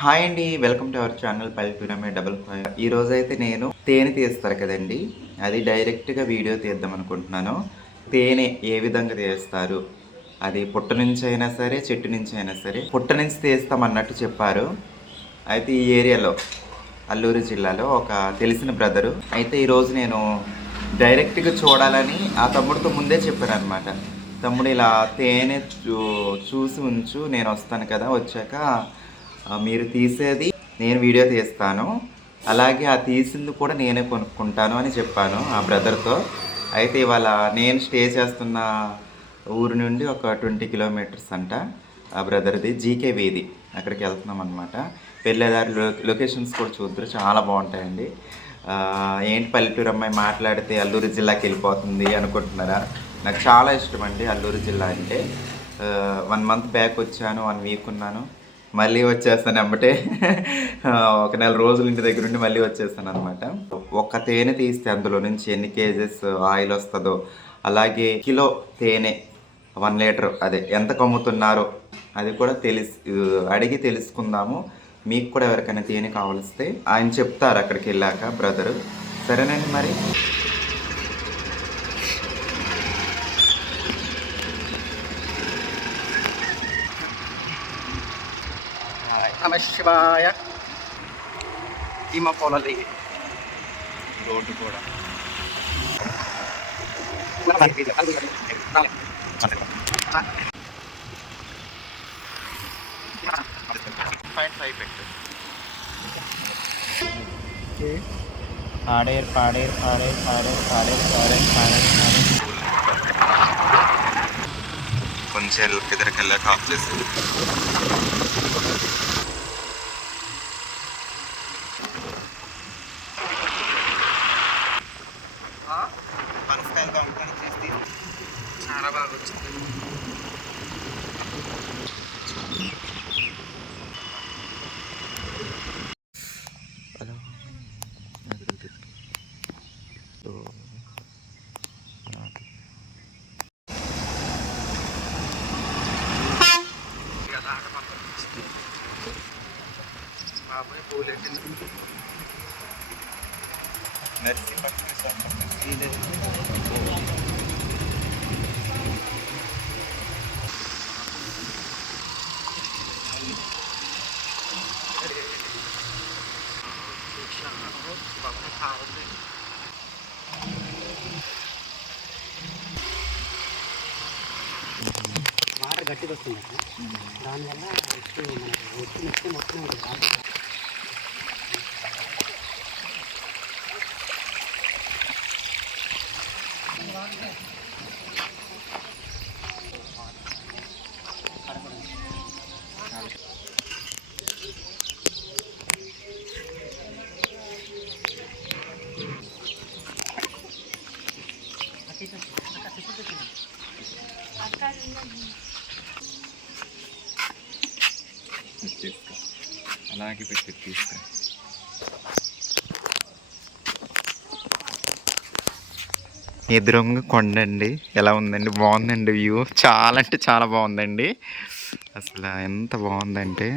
Hi అండి, welcome to our channel పల్లెటూరమే 55. ఈ రోజు అయితే నేను తేనె తీస్తారు కదండి, అది డైరెక్ట్గా వీడియో తీద్దాం అనుకుంటున్నాను. తేనె ఏ విధంగా తీస్తారు, అది పుట్ట నుంచి అయినా సరే చెట్టు నుంచి అయినా సరే, పుట్ట నుంచి తీస్తాం అన్నట్టు చెప్పారు. అయితే ఈ ఏరియాలో అల్లూరు జిల్లాలో ఒక తెలిసిన బ్రదరు అయితే ఈరోజు నేను డైరెక్ట్గా చూడాలని ఆ తమ్ముడితో ముందే చెప్పాను అనమాట. తమ్ముడు ఇలా తేనె చూసి ఉంచు, నేను వస్తాను కదా, వచ్చాక మీరు తీసేది నేను వీడియో తీస్తాను, అలాగే ఆ తీసింది కూడా నేనే కొనుక్కుంటాను అని చెప్పాను ఆ బ్రదర్తో. అయితే ఇవాళ నేను స్టే చేస్తున్న ఊరు నుండి ఒక 20 కిలోమీటర్స్ అంట ఆ బ్రదర్ది, జీకే వీధి, అక్కడికి వెళ్తున్నాం అనమాట. వెళ్ళేదారి లొకేషన్స్ కూడా చూద్దరు, చాలా బాగుంటాయండి. ఏంటి పల్లెటూరు అమ్మాయి మాట్లాడితే అల్లూరు జిల్లాకి వెళ్ళిపోతుంది అనుకుంటున్నారా? నాకు చాలా ఇష్టం అండి అల్లూరు జిల్లా అంటే. 1 మంత్ బ్యాక్ వచ్చాను, 1 వీక్ ఉన్నాను, మళ్ళీ వచ్చేస్తాను అమ్మటే. ఒక 4 రోజులు ఇంటి దగ్గర ఉండి మళ్ళీ వచ్చేస్తాను అనమాట. ఒక్క తేనె తీస్తే అందులో నుంచి ఎన్ని కేజెస్ ఆయిల్ వస్తుందో, అలాగే కిలో తేనె 1 లీటర్ అదే ఎంత కమ్ముతున్నారో అది కూడా అడిగి తెలుసుకుందాము. మీకు కూడా ఎవరికైనా తేనె కావలిస్తే ఆయన చెప్తారు అక్కడికి వెళ్ళాక బ్రదరు. సరేనండి మరి. నమ శివాయ. హిమ పొలలి రోడ్డు కూడా 5 పెట్టు. పాడేరు పాడేరు పాడేరు పాడేరు పాడేరు పాడేరు పాడేరు పాడేరు కొంచెం ఎదురుకి వెళ్ళాక ఆఫ్ చేసి చాలా బాగా వచ్చింది. బాబాయ్ పూలెట్టింది. వాటర్ గట్టిగా వస్తుంది, దానివల్ల ఎక్కువ మనకు ఎక్కువ మొత్తం ఉంటుంది. అలాగే పెట్టి తీస్తా. ఎదురుగా కొండ అండి, ఎలా ఉందండి? బాగుందండి వ్యూ, చాలా అంటే చాలా బాగుందండి. అసలు ఎంత బాగుందంటే,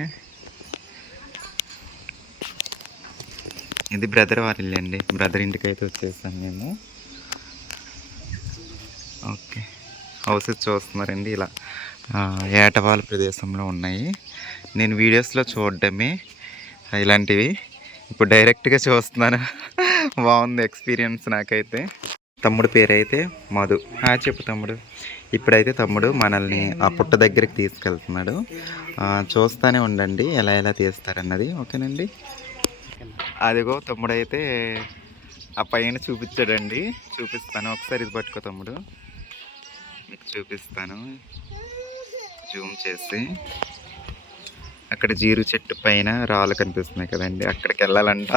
ఇది బ్రదర్ వారి ఇల్లు అండి. బ్రదర్ ఇంటికి అయితే వచ్చేసాం మేము. ఓకే, హౌసెస్ చూస్తున్నారండి, ఇలా ఏటవాళ్ళ ప్రదేశంలో ఉన్నాయి. నేను వీడియోస్లో చూడడమే ఇలాంటివి, ఇప్పుడు డైరెక్ట్గా చూస్తున్నాను. బాగుంది ఎక్స్పీరియన్స్ నాకైతే. తమ్ముడు పేరు అయితే మధు. చెప్పు తమ్ముడు. ఇప్పుడైతే తమ్ముడు మనల్ని ఆ పుట్ట దగ్గరికి తీసుకెళ్తున్నాడు. చూస్తూనే ఉండండి ఎలా ఎలా తీస్తారన్నది. ఓకేనండి. అదిగో తమ్ముడు అయితే ఆ పైన చూపించాడండి, చూపిస్తాను. ఒకసారి ఇది పట్టుకో తమ్ముడు, మీకు చూపిస్తాను జూమ్ చేసి. అక్కడ జీరు చెట్టు పైన రాళ్ళు కనిపిస్తున్నాయి కదండి, అక్కడికి వెళ్ళాలంట.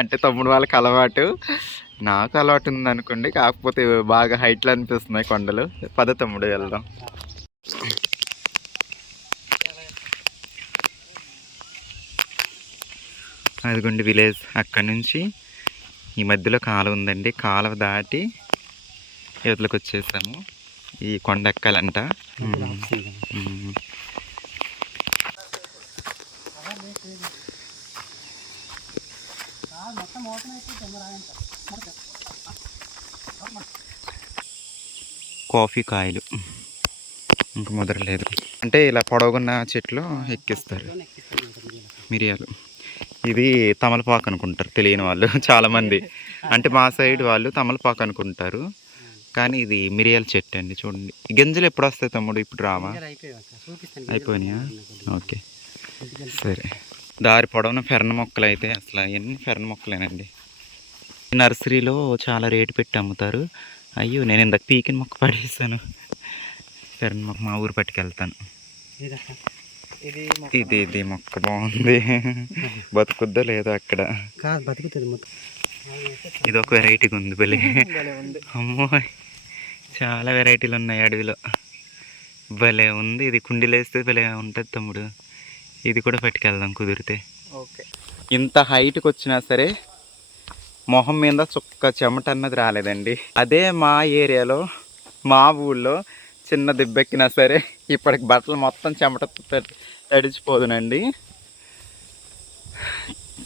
అంటే తమ్ముడు వాళ్ళకి అలవాటు, నాకు అలవాటు ఉంది అనుకోండి, కాకపోతే బాగా హైట్లో అనిపిస్తున్నాయి కొండలు. పద తమ్ముడు వెళ్దాం. అదిగోండి విలేజ్. అక్కడి నుంచి ఈ మధ్యలో కాలువ ఉందండి, కాలువ దాటి యువతలకు వచ్చేసాము. ఈ కొండ ఎక్కాలంట. కాఫీ కాయలు ఇంకా ముదరలేదు అంటే ఇలా పొడవుగున్న చెట్లు ఎక్కిస్తారు. మిరియాలు ఇది తమలపాకు అనుకుంటారు తెలియని వాళ్ళు చాలామంది. అంటే మా సైడ్ వాళ్ళు తమలపాకు అనుకుంటారు కానీ ఇది మిరియాల చెట్టు అండి. చూడండి గింజలు ఎప్పుడు వస్తాయి తమ్ముడు? ఇప్పుడు రావా? అయిపోయినాయా? ఓకే సరే. దారి పొడవున ఫెర్న మొక్కలు అయితే అసలు ఎన్ని ఫెర్న మొక్కలేనండి. నర్సరీలో చాలా రేటు పెట్టి అమ్ముతారు. అయ్యో నేను ఇందాక పీకిన మొక్క పడేసాను. ఫెర్న మొక్క మా ఊరు పట్టుకెళ్తాను. ఇది మొక్క బాగుంది. బతుకుద్దో లేదో అక్కడ. ఇది ఒక వెరైటీగా ఉంది భలే. అమ్మో చాలా వెరైటీలు ఉన్నాయి అడవిలో. భలే ఉంది. ఇది కుండీలు వేస్తే భలే ఉంటుంది తమ్ముడు. ఇది కూడా పట్టుకెళ్దాం కుదిరితే. ఓకే. ఇంత హైట్కి వచ్చినా సరే మొహం మీద చుక్క చెమట అన్నది రాలేదండి. అదే మా ఏరియాలో మా ఊళ్ళో చిన్న దెబ్బెక్కినా సరే ఇప్పటికి బట్టలు మొత్తం చెమట తడిచిపోదునండి.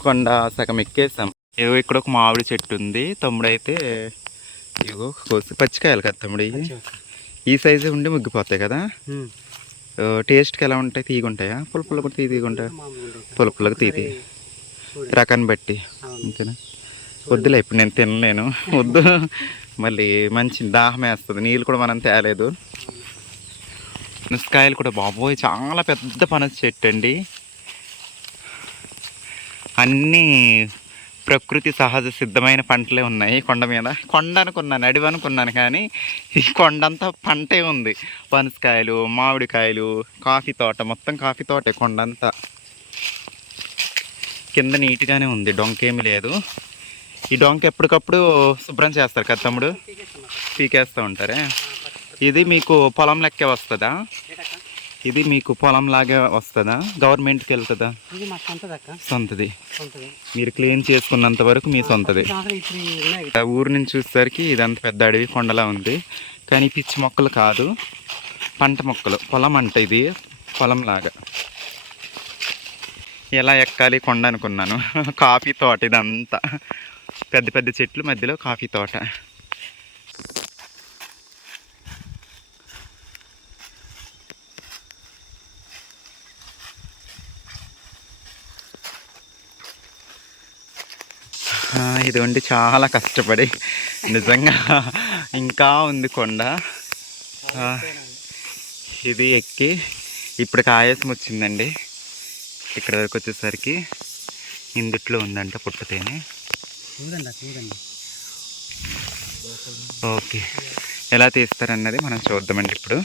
కొండ సగం ఎక్కేసాం. ఏవో ఇక్కడ ఒక మామిడి చెట్టు ఉంది. తమ్ముడైతే ఇగో కోసి పచ్చికాయలు కదా తమ్ముడు. ఈ సైజే ఉండి ముగ్గిపోతాయి కదా. టేస్ట్కి ఎలా ఉంటాయి? తీగుంటాయా? పులుపులకు తీగుంటాయా? పులుపులకు తీతి రకాన్ని బట్టి అంతేనా? వద్దులే ఇప్పుడు నేను తినలేను. వద్దు మళ్ళీ మంచి దాహం వేస్తుంది. నీళ్ళు కూడా మనం తేలేదు. పనసకాయలు కూడా బాబోయ్ చాలా పెద్ద పనస చెట్టు అండి. అన్నీ ప్రకృతి సహజ సిద్ధమైన పంటలే ఉన్నాయి కొండ మీద. కొండ అనుకున్నాను, అడవి అనుకున్నాను కానీ ఈ కొండంతా పంటే ఉంది. పనసకాయలు, మామిడికాయలు, కాఫీ తోట, మొత్తం కాఫీ తోటే కొండంతా. కింద నీట్గానే ఉంది, డొంకేమీ లేదు. ఈ డొంక ఎప్పటికప్పుడు శుభ్రం చేస్తారు కదా తమ్ముడు? పీకేస్తూ ఉంటారే. ఇది మీకు పొలం లెక్కే వస్తుందా? ఇది మీకు పొలం లాగే వస్తుందా? గవర్నమెంట్కి వెళ్తుందా? సొంతది. మీరు క్లీన్ చేసుకున్నంత వరకు మీ సొంతది. ఊరు నుంచి చూసేసరికి ఇదంత పెద్ద అడవి కొండలా ఉంది కానీ పిచ్చి మొక్కలు కాదు, పంట మొక్కలు. పొలం అంట ఇది, పొలంలాగా. ఎలా ఎక్కాలి కొండ అనుకున్నాను. కాఫీ తోట ఇదంతా, పెద్ద పెద్ద చెట్లు మధ్యలో కాఫీ తోట. ఇది ఉండి చాలా కష్టపడి నిజంగా ఇంకా ఉంది కొండ. ఇది ఎక్కి ఇప్పటికి ఆయాసం వచ్చిందండి. ఇక్కడ వరకు వచ్చేసరికి ఇందుట్లో ఉందంట పుట్టతేనే. ఓకే, ఎలా తీస్తారన్నది మనం చూద్దామండి. ఇప్పుడు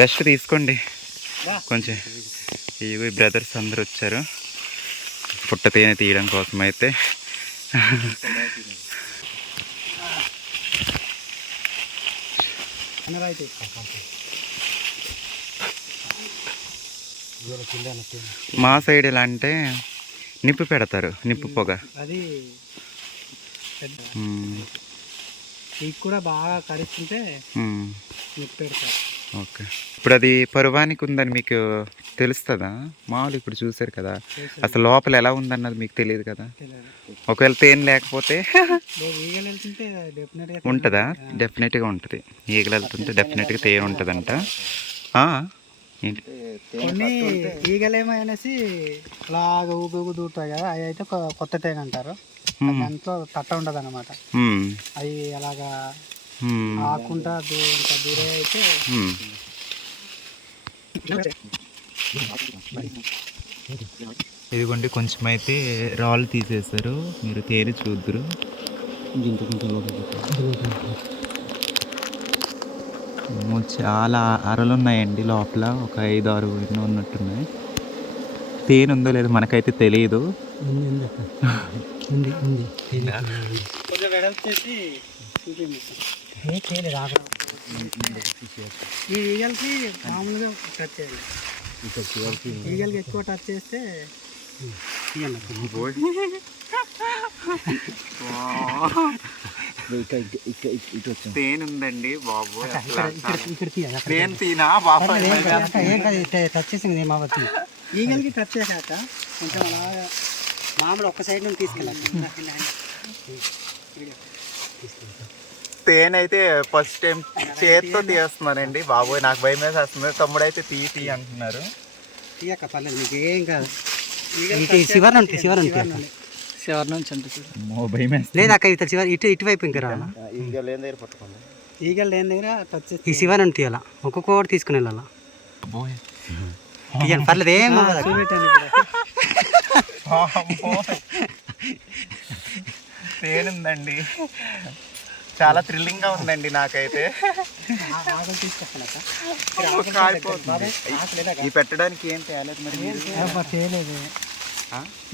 రెస్ట్ తీసుకోండి కొంచెం. ఇవి బ్రదర్స్ అందరు వచ్చారు పుట్టతేనె తీయడం కోసం. అయితే మా సైడ్ ఎలా అంటే నిప్పు పెడతారు, నిప్పు పొగ. అది కూడా బాగా కరిస్తుంటే నిప్పు పెడతారు. ఓకే, ఇప్పుడు అది పరువానికి ఉందని మీకు తెలుస్తుందా? మామూలు ఇప్పుడు చూసారు కదా, అసలు లోపల ఎలా ఉందన్నది మీకు తెలియదు కదా. ఒకవేళ తేనె లేకపోతే ఉంటుందా? డెఫినెట్గా ఉంటుంది. ఈగలు వెళ్తుంటే డెఫినెట్గా తేనె ఉంటుందంట. కొన్ని ఈగలేమనేసి లాగా ఊగు దూరుతాయి కదా, అవి అయితే కొత్త తేగ అంటారు. దాంట్లో తట్ట ఉండదు అనమాట. అవి అలాగా ఆకుంటా దూరే అయితే ఇదిగోండి కొంచెం అయితే రాళ్ళు తీసేశారు. మీరు తేరి చూద్దరు. చాలా అరలు ఉన్నాయండి లోపల. ఒక 5-6 ఎన్నో ఉన్నట్టున్నాయి. తేనె ఉందో లేదో మనకైతే తెలియదు. ఈ ఈగలకి మామూలుగా టచ్ చేయాలి. ఈగలకి ఎక్కువ టచ్ చేస్తే తేనె ఉందండి బాబు. ఇక్కడ తీయాలి. నేను తీనా బాబు? ఏం కాదు, టచ్ చేసింది ఏం అవ్వదు. ఈగలకి టచ్ చేశాక కొంచెం అలాగా మామూలు ఒక్క సైడ్ నుంచి తీసుకెళ్ళాలి. తేనె అయితే ఫస్ట్ టైం చేతితో తీస్తున్నానండి బాబోయ్, నాకు భయం వేసేస్తుంది. తమ్ముడు అయితే తీ అంటున్నారు. తీయక్క పర్లేదు, మీకు ఏం కాదు. శివర్ నుంచి శివర్ నుంచి అంటే భయం వేస్తుంది. లేదు అక్క, ఇటు శివర్ ఇటువైపు ఇంకా రావాలా. ఈగలు లేని దగ్గర టచ్ చేసి ఈ శివర్ నుంచి తీయాలా. ఒక్కొక్కటి తీసుకుని వెళ్ళాలా. తీయాలి పర్లేదు, ఏం తేనె ఉందండి, చాలా థ్రిల్లింగ్ గా ఉందండి నాకైతే. ఈ పెట్టడానికి ఏం తేలేదు మరి? చేయలేదు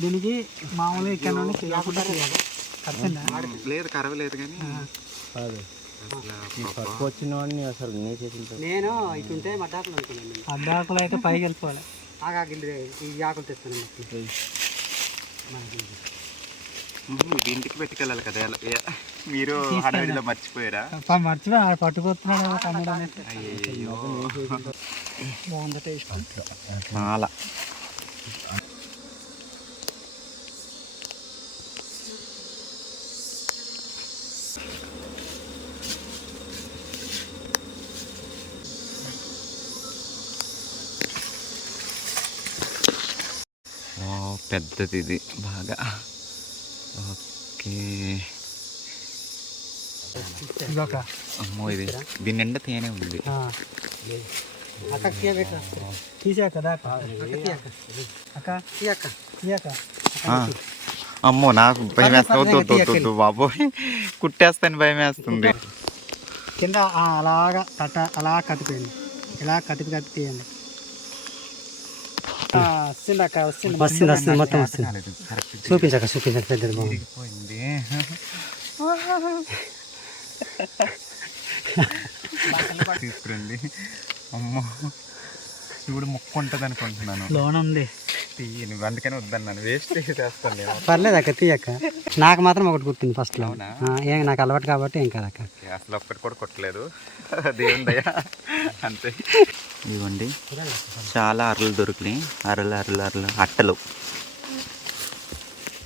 దీనికి మామూలుగా ఇక్కడ నుండి లేదు, కరవలేదు కానీ వచ్చిన వాడిని అసలు నేను ఇటుంటే మడ్డాకులు అనుకున్నాను. అడ్డాకులు అయితే పైకి వెళ్ళిపోవాలి. ఈ ఆకులు తెస్తాను. ఇంటికి పెట్టుకెళ్ళాలి కదా, మీరు హడావిడిలో మర్చిపోయారా? మర్చిపోయి పట్టుకొస్తున్నాడు తమ్ముడు అనేసి. బాగుంది టేస్ట్ చాలా. పెద్దది ఇది బాగా. ఓకే అమ్మో, ఇది దీని నిండా తేనె ఉంది. అమ్మో, నాకు భయం వేస్తుంది బాబోయ్, కుట్టేస్తాను, భయం వేస్తుంది. కింద అలాగా అలా కతిపోయింది. ఇలా కతిపి తీయండి. వస్తుంది మొత్తం వస్తుంది. చూపించండి పెద్దది పోయింది. తీసుకురండి. అమ్మో, చూడు ముక్కు ఉంటుంది అనుకుంటున్నాను. లోన ఉంది, తీయను, అందుకని వద్దన్నాను, వేస్ట్ చేస్తాను నేను. పర్లేదు అక్క, తీయక్క. నాకు మాత్రం ఒకటి కుట్టింది ఫస్ట్ లో. ఏం నాకు అలవాటు కాబట్టి ఏం కాదు అక్క. అసలు ఒక్కటి కూడా కొట్టలేదు, దేవుని దయ అంతే. ఇవ్వండి, చాలా అరలు దొరికినాయి. అరలు అట్టలు.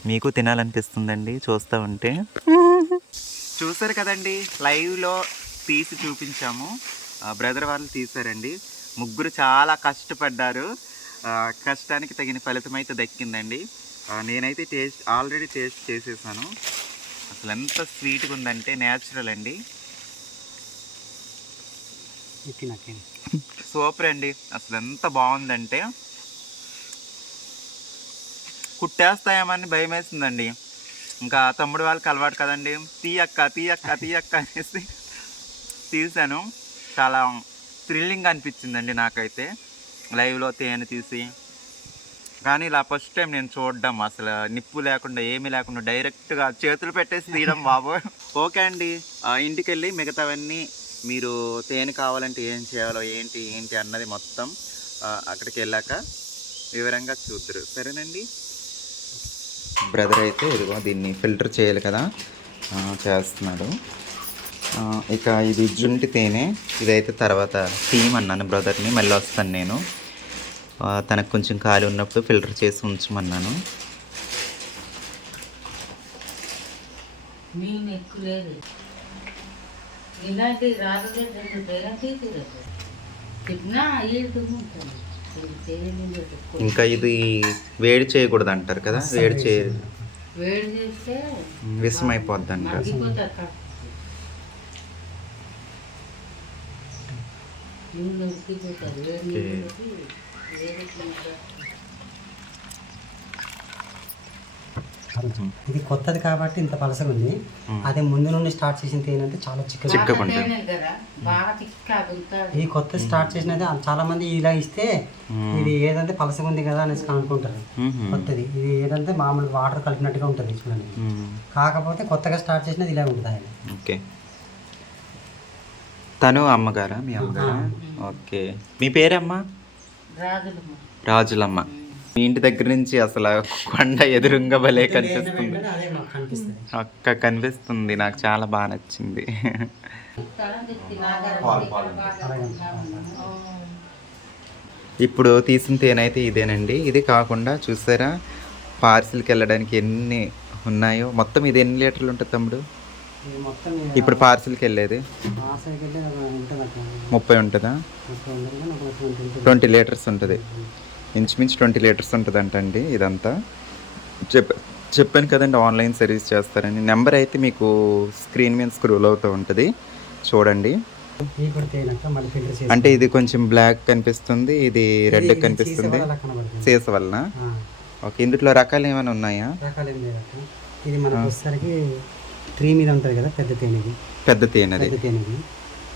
మీకు తినాలనిపిస్తుందండి చూస్తూ ఉంటే. చూసారు కదండి, లైవ్లో తీసి చూపించాము. బ్రదర్ వాళ్ళు తీశారండి. ముగ్గురు చాలా కష్టపడ్డారు. కష్టానికి తగిన ఫలితం అయితే దక్కిందండి. నేనైతే ఆల్రెడీ టేస్ట్ చేసేసాను. అసలు ఎంత స్వీట్గా ఉందంటే న్యాచురల్ అండి, సూపర్ అండి. అసలు ఎంత బాగుందంటే కుట్టేస్తాయేమని భయం వేసిందండి. ఇంకా తమ్ముడు వాళ్ళకి అలవాటు కదండి, తీయక్క అనేసి తీసాను. చాలా థ్రిల్లింగ్ అనిపించిందండి నాకైతే లైవ్లో తేనె తీసి. కానీ ఇలా ఫస్ట్ టైం నేను చూడడం, అసలు నిప్పు లేకుండా ఏమీ లేకుండా డైరెక్ట్గా చేతులు పెట్టేసి తీయడం బాబోయ్. ఓకే అండి, ఇంటికి వెళ్ళి మిగతావన్నీ మీరు తేనె కావాలంటే ఏం చేయాలో ఏంటి అన్నది మొత్తం అక్కడికి వెళ్ళాక వివరంగా చూద్దరు, సరేనండి. బ్రదర్ అయితే ఇదిగో దీన్ని ఫిల్టర్ చేయాలి కదా, చేస్తున్నాడు. ఇక ఇది జుంటి తేనె, ఇదైతే తర్వాత తీయమన్నాను బ్రదర్ని, మళ్ళీ వస్తాను నేను. తనకు కొంచెం ఖాళీ ఉన్నప్పుడు ఫిల్టర్ చేసి ఉంచమన్నాను. ఇంకా ఇది వేడి చేయకూడదు అంటారు కదా, వేడి చేస్తే విషం అయిపోద్ది అంటారు. ఇది కొత్తది కాబట్టి ఇంత పలసగా ఉంది. అదే ముందు నుండి స్టార్ట్ చేసిన తేనె అంటే చాలా చిక్కగా ఉంటుంది. ఈ కొత్త స్టార్ట్ చేసినది చాలా మంది ఇలా ఇస్తే ఇది ఏదంటే పలసగా ఉంది కదా అనేసి అనుకుంటారు. కొత్తది ఇది ఏదంటే మామూలు వాటర్ కలిపినట్టుగా ఉంటుంది చూడండి. కాకపోతే కొత్తగా స్టార్ట్ చేసినది ఇలా ఉంటుంది ఆయన. ఓకే, తను అమ్మగారా, మీ అమ్మగారా? ఓకే, మీ పేరమ్మా? రాజులమ్మ. మీ ఇంటి దగ్గర నుంచి అసలు కొండ ఎదురుంగా భలే కనిపిస్తుంది. అక్క కనిపిస్తుంది, నాకు చాలా బాగా నచ్చింది. ఇప్పుడు తీసిన తేనె అయితే ఇదేనండి. ఇది కాకుండా చూసారా పార్సిల్కి వెళ్ళడానికి ఎన్ని ఉన్నాయో. మొత్తం ఇది ఎన్ని లీటర్లు ఉంటుంది తమ్ముడు ఇప్పుడు పార్సిల్కి వెళ్ళేది? 30 ఉంటుందా? 20 లీటర్స్ ఉంటుంది, ఇంచుమించు 20 లీటర్స్ ఉంటుంది అంటండి. ఇదంతా చెప్పాను కదండి ఆన్లైన్ సర్వీస్ చేస్తారని. నెంబర్ అయితే మీకు స్క్రీన్ మీద స్క్రోల్ అవుతూ ఉంటుంది, చూడండి. అంటే ఇది కొంచెం బ్లాక్ కనిపిస్తుంది, ఇది రెడ్ కనిపిస్తుంది. సీస వలన. ఓకే, ఇందులో రకాలు ఏమైనా ఉన్నాయా? ఇది మనకు వచ్చేసరికి 3 మీద ఉంటుంది కదా, పెద్ద తేనె. పెద్ద తేనెది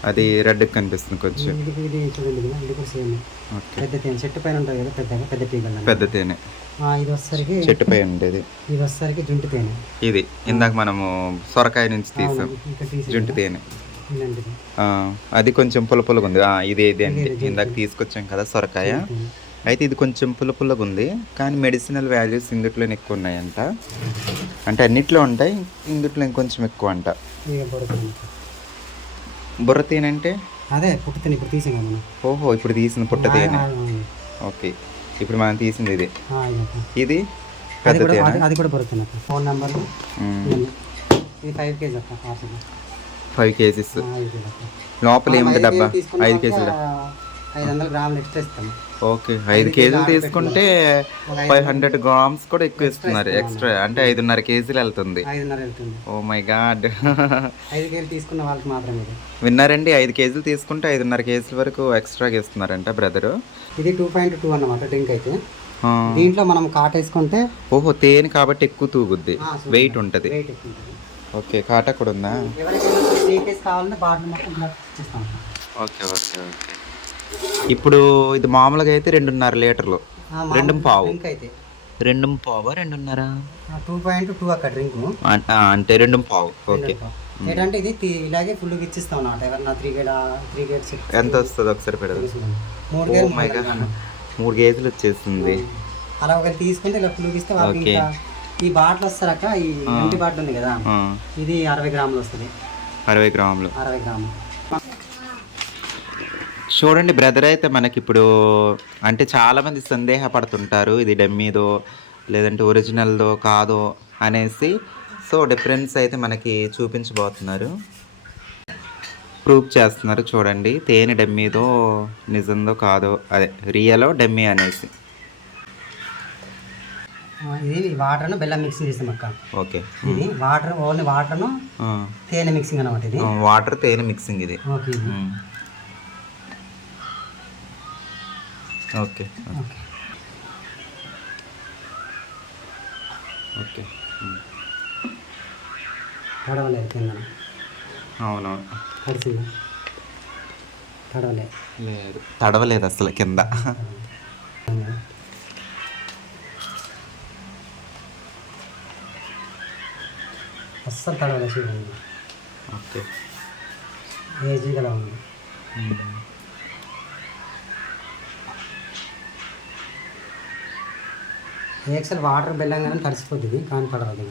అది రెడ్ కనిపిస్తుంది కొంచెం. ఇది చూడండి, ఇది కూడా సేమ్ పెద్ద తేనె, చెట్టు పైన ఉంటుంది కదా, పెద్ద తీగలు. పెద్ద తేనె ఇది వచ్చేసరికి చెట్టు పై ఉండేది. ఇది వచ్చేసరికి జుంటు తేనె. ఇది ఇందాక మనము సొరకాయ నుంచి తీసాం జుంటు తేనె. అది కొంచెం పుల్లగా ఉంది. ఇది అండి ఇందాక తీసుకొచ్చాం కదా సొరకాయ. అయితే ఇది కొంచెం పుల్లగా ఉంది, కానీ మెడిసినల్ వాల్యూస్ ఇందుట్లోనే ఎక్కువ ఉన్నాయంట. అంటే అన్నిట్లో ఉంటాయి, ఇందుట్లో ఇంకొంచెం ఎక్కువ అంట. బుర్ర తేనె అంటే అదే పుట్ట తేనె ఇప్పుడు తీసాం కదా. ఓహో, ఇప్పుడు తీసింది పుట్ట తేనె. ఓకే, ఇప్పుడు మనం తీసింది ఇది. ఇది పెద్ద తేనె, అది కూడా బుర్ర తేనె. ఫోన్ నెంబర్ ఇది 5 kg అక్క. 5 kgs లోపల ఏముంది డబ్బా? 5 kg 500 గ్రాములు ఎక్స్ట్రా ఇస్తాము. ఓకే, 5 kg తీసుకుంటే 500 grams కూడా ఎక్కువ ఇస్తున్నారు ఎక్స్ట్రా. అంటే 5.5 kg వెళ్తుంది. Oh my God. 5 kg తీసుకున్న వాళ్ళకి మాత్రమే విన్నారండి, 5 kg తీసుకుంటే 5.5 kg వరకు ఎక్స్ట్రాగా ఇస్తున్నారంట బ్రదరు. ఇది 2.2 అన్నమాట డ్రింక్ అయితే. దీంట్లో మనం కాటేసుకుంటే ఓహో, తేనె కాబట్టి ఎక్కువ తూగుద్ది, వెయిట్ ఉంటుంది. ఓకే, కాటా కూడా ఉందా? Okay okay okay. ఇప్పుడు ఇది మామూలుగా అయితే 2.5 లీటర్లు, 2.5. 2.5 2.2 అక్కడ డ్రింక్ అంటే 2.5. ఓకే, ఏంటంటే ఇది ఇలాగే ఫుల్గా ఇచ్చిస్తాం అన్నమాట. ఎవరన్నా 3 గేట్స్ ఎంత వస్తుంది ఒకసారి పెడదు? 3 kg వచ్చేస్తుంది. అలా ఒకటి తీసుకుంటే ఇలా ఫుల్గా ఇస్తే వాళ్ళకి. ఈ బాటిల్ వస్తారక్క, ఈ ఎంటి బాటిల్ ఉంది కదా, ఇది 60 గ్రాములు వస్తుంది. 60 గ్రాములు. 60 గ్రాములు. చూడండి బ్రదర్, అయితే మనకి ఇప్పుడు అంటే చాలామంది సందేహపడుతుంటారు ఇది డమ్మీదో లేదంటే ఒరిజినల్దో కాదో అనేసి. సో డిఫరెన్స్ అయితే మనకి చూపించబోతున్నారు, ప్రూఫ్ చేస్తున్నారు. చూడండి, తేనె డమ్మీదో నిజందో కాదో, అదే రియలో డమ్మీ అనేసి. ఇది వాటర్ బెల్లం మిక్సింగ్ చేస్తాం అక్క. ఓకే, ఇది వాటర్, ఓన్లీ వాటర్ తేనె మిక్సింగ్ అనమాట. ఇది వాటర్ తేనె మిక్సింగ్ ఇది. Okay okay okay okay. తడవలేదు కింద. అవునవును, తడిసిందా? లేదు, తడవలేదు అసలు కింద. అస్సలు తడవలేదు చూడండి. ఓకే, ఏజీగా ఉంది. యాక్చువల్ వాటర్ బెల్లంగానే తడిసిపోతుంది, కానీ తడవదు.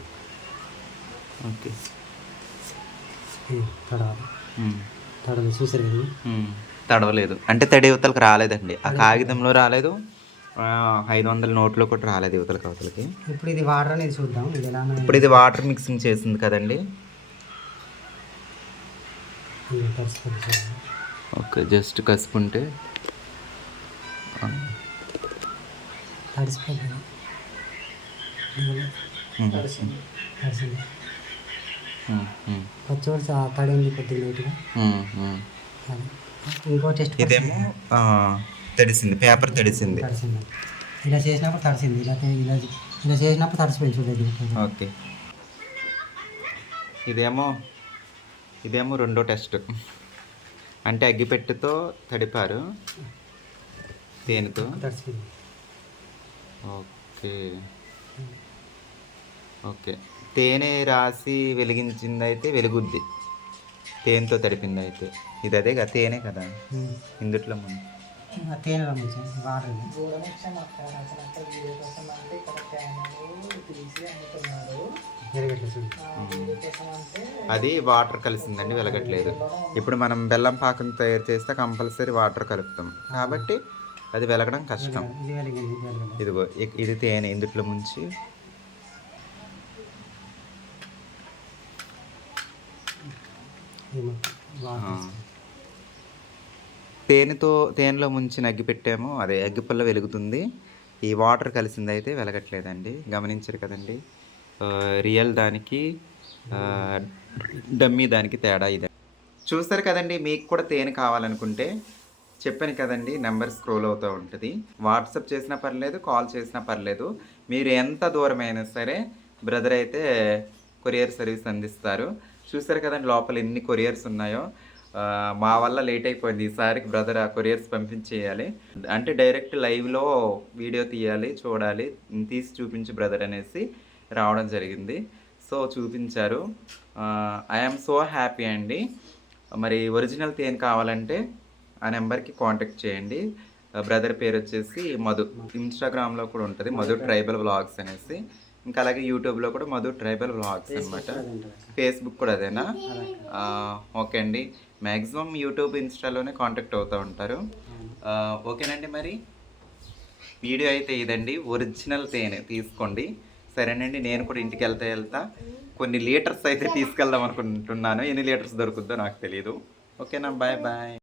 ఓకే, తడవదు చూసారు కదా. తడవలేదు అంటే తడి యువతలకు రాలేదండి, ఆ కాగితంలో రాలేదు, 500 నోట్లో కూడా రాలేదు యువతలకి అవతలకి. ఇప్పుడు ఇది వాటర్ అనేది చూద్దాం. ఇప్పుడు ఇది వాటర్ మిక్సింగ్ చేసింది కదండి. Okay, just కసుకుంటే తడిసిపోతుంది. పచ్చోడు తడింది కొద్దిగా లైట్గా. ఇంకో టెస్ట్ ఇదేమో తడిసింది, పేపర్ తడిసింది. ఇలా చేసినప్పుడు తడిసింది, ఇలా చేసినప్పుడు తడిసిపోయింది చూడండి. ఓకే, ఇదేమో రెండో టెస్ట్. అంటే అగ్గిపెట్టెతో తడిపారు తేనెతో. తడిసిపోయింది. ఓకే ఓకే, తేనె రాసి వెలిగించింది అయితే వెలుగుద్ది, తేనెతో తడిపింది అయితే. ఇది అదే కదా తేనె కదా ఇందుట్లో. తేనెలో ముంచి వాటర్ వీడియో కోసం అంటే ఇక్కడ క్యామెరాలు తీసి అమ్ముతున్నారు. అది వాటర్ కలిసిందండి, వెలగట్లేదు. ఇప్పుడు మనం బెల్లం పాకం తయారు చేస్తే కంపల్సరీ వాటర్ కలుపుతాం కాబట్టి అది వెలగడం కష్టం. ఇదిగో ఇది తేనె ఇందుట్లో ముంచి తేనెలో ముంచి అగ్గి పెట్టాము, అదే అగ్గిపుల్ల వెలుగుతుంది. ఈ వాటర్ కలిసింది అయితే వెలగట్లేదండి, గమనించారు కదండి. రియల్ దానికి డమ్మీ దానికి తేడా ఇదే. చూస్తారు కదండి. మీకు కూడా తేనె కావాలనుకుంటే చెప్పాను కదండి, నెంబర్ స్క్రోల్ అవుతూ ఉంటుంది. వాట్సాప్ చేసినా పర్లేదు, కాల్ చేసినా పర్లేదు. మీరు ఎంత దూరమైనా సరే బ్రదర్ అయితే కొరియర్ సర్వీస్ అందిస్తారు. చూస్తారు కదండి లోపల ఎన్ని కొరియర్స్ ఉన్నాయో. మా వల్ల లేట్ అయిపోయింది, ఈసారికి బ్రదర్ ఆ కొరియర్స్ పంపించేయాలి. అంటే డైరెక్ట్ లైవ్లో వీడియో తీయాలి, చూడాలి, తీసి చూపించి బ్రదర్ అనేసి రావడం జరిగింది. సో చూపించారు. ఐఎమ్ సో హ్యాపీ అండి. మరి ఒరిజినల్ తేనె కావాలంటే ఆ నెంబర్కి కాంటాక్ట్ చేయండి. బ్రదర్ పేరు వచ్చేసి మధు. ఇన్స్టాగ్రామ్లో కూడా ఉంటుంది మధు ట్రైబల్ వ్లాగ్స్ అనేసి. ఇంకా అలాగే యూట్యూబ్లో కూడా మధు ట్రైబల్ వ్లాగ్స్ అనమాట. ఫేస్బుక్ కూడా అదేనా? ఓకే అండి. మ్యాక్సిమం యూట్యూబ్ ఇన్స్టాలోనే కాంటాక్ట్ అవుతూ ఉంటారు. ఓకేనండి. మరి వీడియో అయితే ఇదండి, ఒరిజినల్ తేనె తీసుకోండి. సరేనండి. నేను కూడా ఇంటికి వెళ్తా కొన్ని లీటర్స్ అయితే తీసుకెళ్దాం అనుకుంటున్నాను. ఎన్ని లీటర్స్ దొరుకుద్దో నాకు తెలియదు. ఓకేనా? Bye bye.